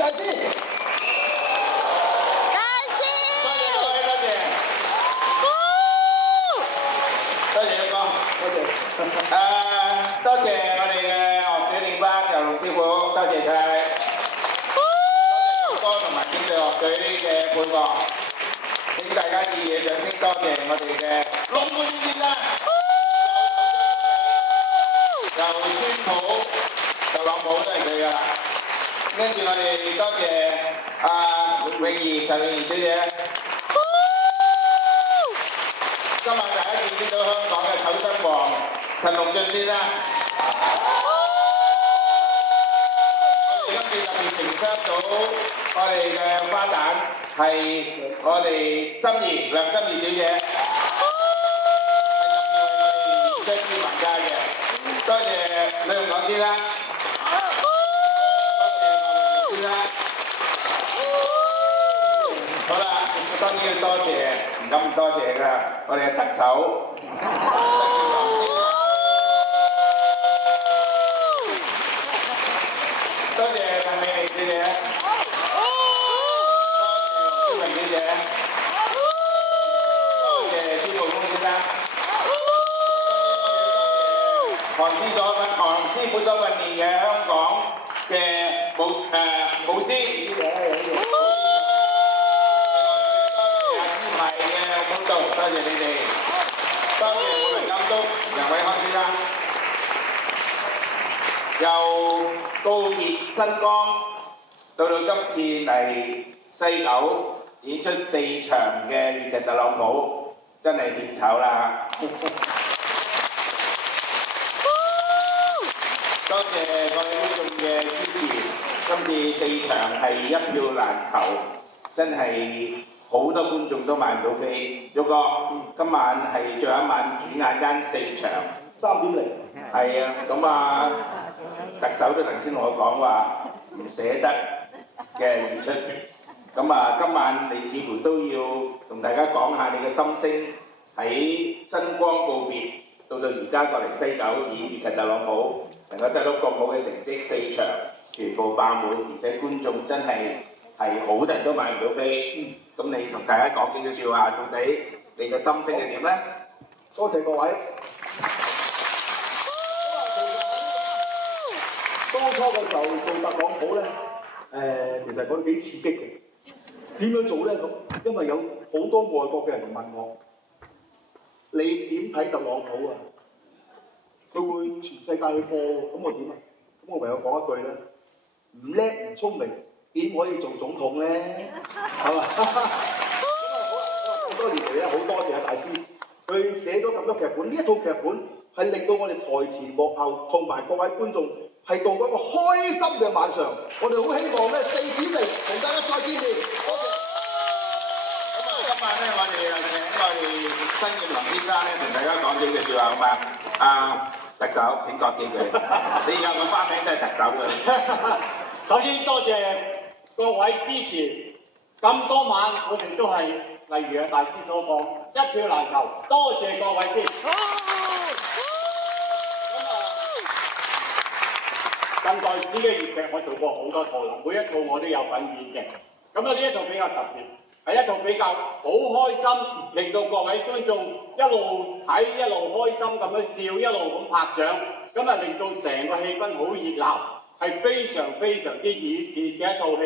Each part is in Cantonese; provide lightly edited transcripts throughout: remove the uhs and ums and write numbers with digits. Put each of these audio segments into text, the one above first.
大師。多謝一哥，多謝我哋嘅樂隊領班由龍師傅，多謝晒，多謝哥同埋警隊樂隊嘅配樂，請大家熱烈掌聲多謝我哋嘅龍冠先生，由川普、特朗普都係佢㗎啦，跟住我哋多謝永儀、陳永儀小姐。今晚大家見到香港嘅丑親王陳龍俊先生，我哋今次特別承擔到我哋嘅花旦係我哋心怡梁心怡小姐，係特別為我哋演出還價嘅，多謝呂永港先生，多謝馬榮先生，好啦，當然要多謝。咁多謝㗎，我哋嘅特首曾俊華，多謝鄧美玲小姐，多謝黃思文小姐，多謝朱寶峰先生，韓師傅所訓練嘅香港嘅舞獅。多謝你哋，多謝我哋監督楊偉康先生，由告別新光到今次嚟西九演出4場嘅粵劇特朗普，真係獻醜啦！多謝各位觀眾嘅支持，今次4場係一票難求，真係。好多觀眾都買唔到飛，玉哥，今晚係最後一晚，轉眼間4場3.0。係啊，咁啊，特首都頭先同我講話唔捨得嘅演出，咁啊，今晚你似乎都要同大家講下你嘅心聲，喺新光告別到而家過嚟西九演粵劇特朗普，能夠得到咁好嘅成績，4場全部爆滿，而且觀眾真係好多人都買唔到飛。咁你同大家講幾句説話，到底你嘅心聲係點咧？多謝各位。當初嘅時候做特朗普咧，其實覺得幾刺激嘅。點樣做咧？咁因為有好多外國嘅人問我，你點睇特朗普啊？佢會全世界去播，咁我點啊？咁我唯有講一句咧，唔叻唔聰明。點可以做總統咧？係嘛？咁啊好啦，咁多年嚟咧，好多謝大師，佢寫咗咁多劇本，呢一套劇本係令到我哋台前幕後同埋各位觀眾係度過一個開心嘅晚上。我哋好希望咧4.0同大家再見面。多謝。咁啊，今晚咧，我哋又請我哋曾蔭林先生咧，同大家講幾句説話，好嘛？特首請講幾句。你以後個花名都係特首嘅。首先多謝各位支持，咁多晚我哋都係例如大師所講，一票難求，多謝各位先。近代史嘅粵劇我做過好多套啦，每一套我都有份演嘅。咁啊呢一套比較特別，係一套比較好開心，令到各位觀眾一路睇一路開心咁樣笑，一路咁拍掌，咁啊令到成個氣氛好熱鬧。係非常非常之熱烈嘅一套戲，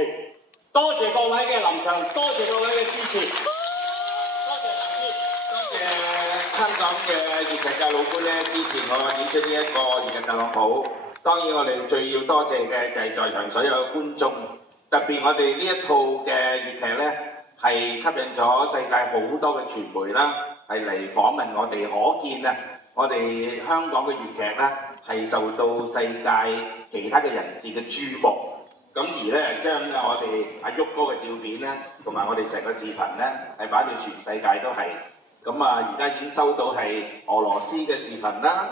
多謝各位嘅臨場，多謝各位嘅支持，多謝大師，多謝香港嘅粵劇界老倌咧支持我演出呢一個粵劇特朗普。當然我哋最要多謝嘅就係在場所有嘅觀眾，特別我哋呢一套嘅粵劇咧係吸引咗世界好多嘅傳媒啦，係嚟訪問我哋，可見啊我哋香港嘅粵劇咧係受到世界其他嘅人士嘅注目，咁而咧將我哋阿旭哥嘅照片咧，同埋我哋成個視頻咧係擺到全世界都係，咁啊而家已經收到係俄羅斯嘅視頻啦，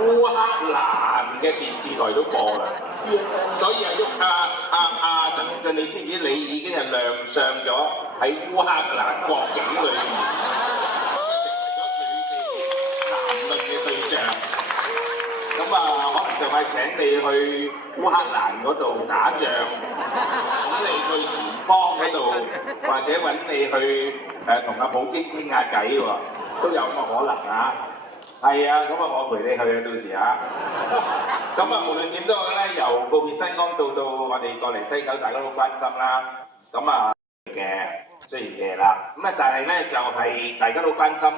烏克蘭嘅電視台都播啦，所以陳龍俊，你知唔知你已經係亮相咗喺烏克蘭國境裏面，成為咗佢哋談論嘅對象。咁啊，可能就係請你去烏克蘭嗰度打仗，去前方嗰度，或者揾你去同阿普京傾下偈喎，都有咁嘅可能啊！係啊，咁啊我陪你去啊，到時啊。咁啊無論點都好咧，由告別新安到我哋過嚟西九，大家都關心啦。咁啊嘅雖然夜啦，咁啊但係咧就係、大家都關心。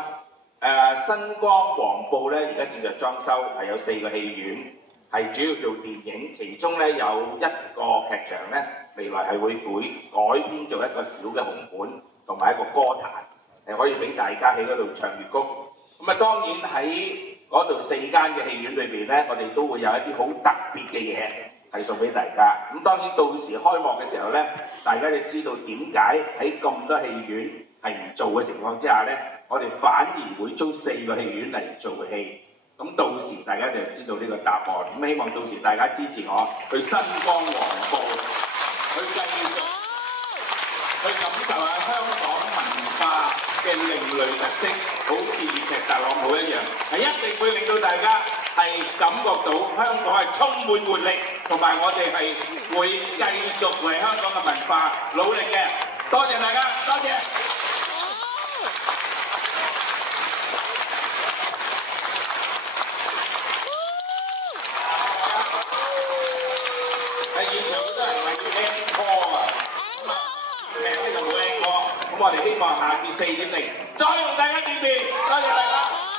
新光黃埔咧而家正在裝修，係有4個戲院，係主要做電影，其中咧有一個劇場咧，未來係會改編做一個小嘅紅館，同埋一個歌壇，可以俾大家喺嗰度唱粵曲。咁啊當然喺嗰度4間嘅戲院裏邊咧，我哋都會有一啲好特別嘅嘢係送俾大家。咁當然到時開幕嘅時候咧，大家就知道點解喺咁多戲院係唔做嘅情況之下咧，我哋反而會租4個戲院嚟做戲。咁到時大家就知道呢個答案。咁希望到時大家支持我去新光黃埔，去繼續去感受下香港文化嘅另類特色，好似粵劇特朗普一樣，係一定會令到大家係感覺到香港係充滿活力，同埋我哋係會繼續為香港嘅文化努力嘅。多謝大家，多謝。現場好多人話要聽歌啊，劇呢就冇聽歌，咁我哋希望下次4點0再同大家見面，多謝大家。